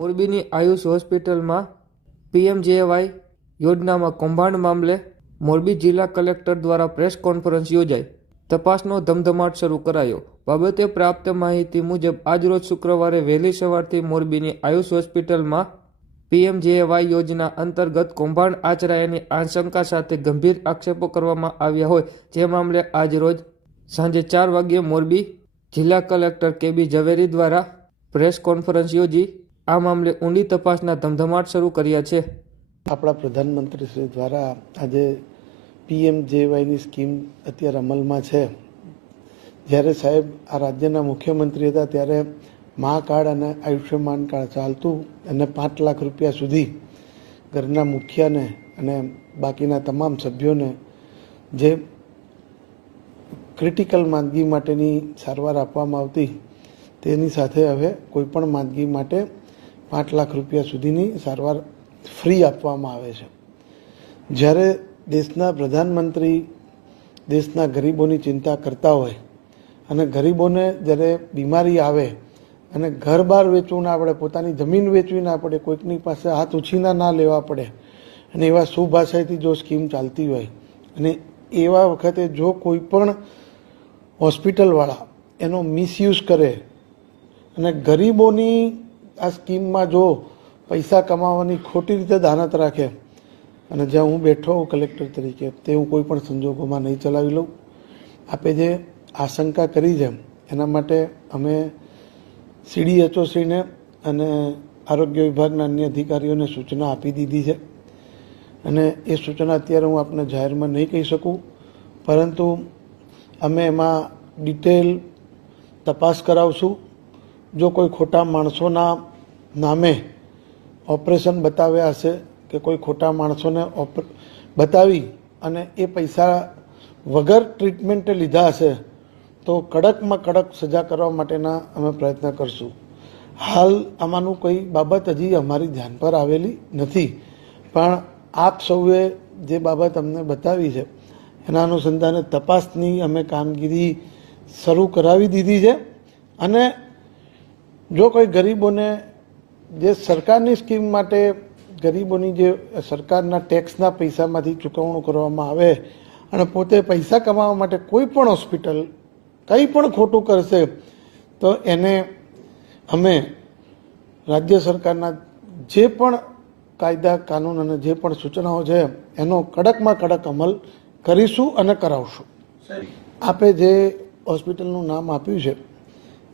મોરબીની આયુષ હોસ્પિટલમાં પીએમજેએવાય યોજનામાં કૌભાંડ મામલે મોરબી જિલ્લા કલેક્ટર દ્વારા પ્રેસ કોન્ફરન્સ યોજાઈ તપાસનો ધમધમાટ શરૂ કરાયો। બાબતે પ્રાપ્ત માહિતી મુજબ આજરોજ શુક્રવારે વહેલી સવારથી મોરબીની આયુષ હોસ્પિટલમાં પીએમજેએવાય યોજના અંતર્ગત કૌભાંડ આચરાયાની આશંકા સાથે ગંભીર આક્ષેપો કરવામાં આવ્યા હોય જે મામલે આજરોજ સાંજે 4 વાગ્યે મોરબી જિલ્લા કલેક્ટર કેબી ઝવેરી દ્વારા પ્રેસ કોન્ફરન્સ યોજી આ મામલે ઊંડી તપાસના ધમધમાટ શરૂ કર્યા છે। આપણા પ્રધાનમંત્રી શ્રી દ્વારા આજે પીએમજેવાયની સ્કીમ અત્યારે અમલમાં છે। જ્યારે સાહેબ આ રાજ્યના મુખ્યમંત્રી હતા ત્યારે મા કાર્ડ અને આયુષ્યમાન કાર્ડ ચાલતું અને 5 લાખ રૂપિયા સુધી ઘરના મુખિયાને અને બાકીના તમામ સભ્યોને જે ક્રિટિકલ માંદગી માટેની સારવાર આપવામાં આવતી તેની સાથે હવે કોઈપણ માંદગી માટે 5 લાખ રૂપિયા સુધીની સારવાર ફ્રી આપવામાં આવે છે। જ્યારે દેશના પ્રધાનમંત્રી દેશના ગરીબોની ચિંતા કરતા હોય અને ગરીબોને જ્યારે બીમારી આવે અને ઘર બહાર વેચવું ના પડે, પોતાની જમીન વેચવી ના પડે, કોઈકની પાસે હાથ ઉછીના ના લેવા પડે અને એવા સુભાષાથી જો સ્કીમ ચાલતી હોય અને એવા વખતે જો કોઈ પણ હોસ્પિટલવાળા એનો મિસયુઝ કરે અને ગરીબોની આ સ્કીમમાં જો પૈસા કમાવાની ખોટી રીતે દાનત રાખે અને જ્યાં હું બેઠો હોઉં કલેક્ટર તરીકે તે હું કોઈ પણ સંજોગોમાં નહીં ચલાવી લઉં। આપે જે આશંકા કરી છે એના માટે અમે CDHOશ્રીને અને આરોગ્ય વિભાગના અન્ય અધિકારીઓને સૂચના આપી દીધી છે અને એ સૂચના અત્યારે હું આપને જાહેરમાં નહીં કહી શકું, પરંતુ અમે એમાં ડિટેલ તપાસ કરાવશું। જો કોઈ ખોટા માણસોના નામે ઓપરેશન બતાવ્યા હશે કે કોઈ ખોટા માણસોને બતાવી અને એ પૈસા વગર ટ્રીટમેન્ટે લીધા હશે તો કડકમાં કડક સજા કરવા માટેના અમે પ્રયત્ન કરશું। હાલ આમાંનું કોઈ બાબત હજી અમારી ધ્યાન પર આવેલી નથી, પણ આપ સૌએ જે બાબત અમને બતાવી છે એના અનુસંધાને તપાસની અમે કામગીરી શરૂ કરાવી દીધી છે અને જો કોઈ ગરીબોને જે સરકારની સ્કીમ માટે ગરીબોની જે સરકારના ટેક્સના પૈસામાંથી ચૂકવણું કરવામાં આવે અને પોતે પૈસા કમાવા માટે કોઈ પણ હોસ્પિટલ કંઈ પણ ખોટું કરશે તો એને અમે રાજ્ય સરકારના જે પણ કાયદા કાનૂન અને જે પણ સૂચનાઓ છે એનો કડકમાં કડક અમલ કરીશું અને કરાવશું। આપે જે હોસ્પિટલનું નામ આપ્યું છે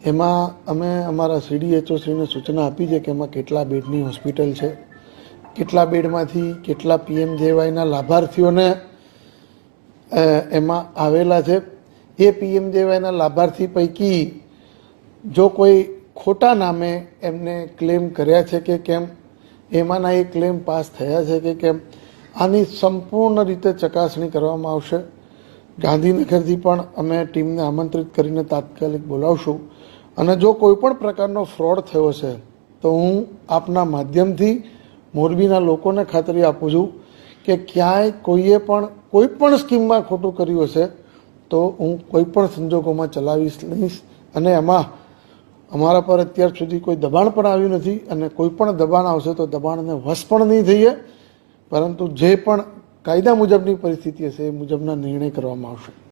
એમાં અમે અમારા CDHOશ્રીને સૂચના આપી છે કે એમાં કેટલા બેડની હોસ્પિટલ છે, કેટલા બેડમાંથી કેટલા પીએમજેવાયના લાભાર્થીઓને એમાં આવેલા છે। એ પીએમજેવાયના લાભાર્થી પૈકી જો કોઈ ખોટા નામે એમને ક્લેમ કર્યા છે કે કેમ, એમાંના એ ક્લેમ પાસ થયા છે કે કેમ, આની સંપૂર્ણ રીતે ચકાસણી કરવામાં આવશે। ગાંધીનગરથી પણ અમે ટીમને આમંત્રિત કરીને તાત્કાલિક બોલાવશું અને જો કોઈ પણ પ્રકારનો ફ્રોડ થયો છે તો હું આપના માધ્યમથી મોરબીના લોકોને ખાતરી આપું છું કે ક્યાંય કોઈએ પણ કોઈ પણ સ્કીમમાં ખોટું કર્યું હશે તો હું કોઈ પણ સંજોગોમાં ચલાવીશ નહીં અને એમાં અમારા પર અત્યાર સુધી કોઈ દબાણ પણ આવ્યું નથી અને કોઈ પણ દબાણ આવશે તો દબાણને વશ પણ નહીં થઈએ, પરંતુ જે પણ કાયદા મુજબની પરિસ્થિતિ હશે એ મુજબના નિર્ણય કરવામાં આવશે।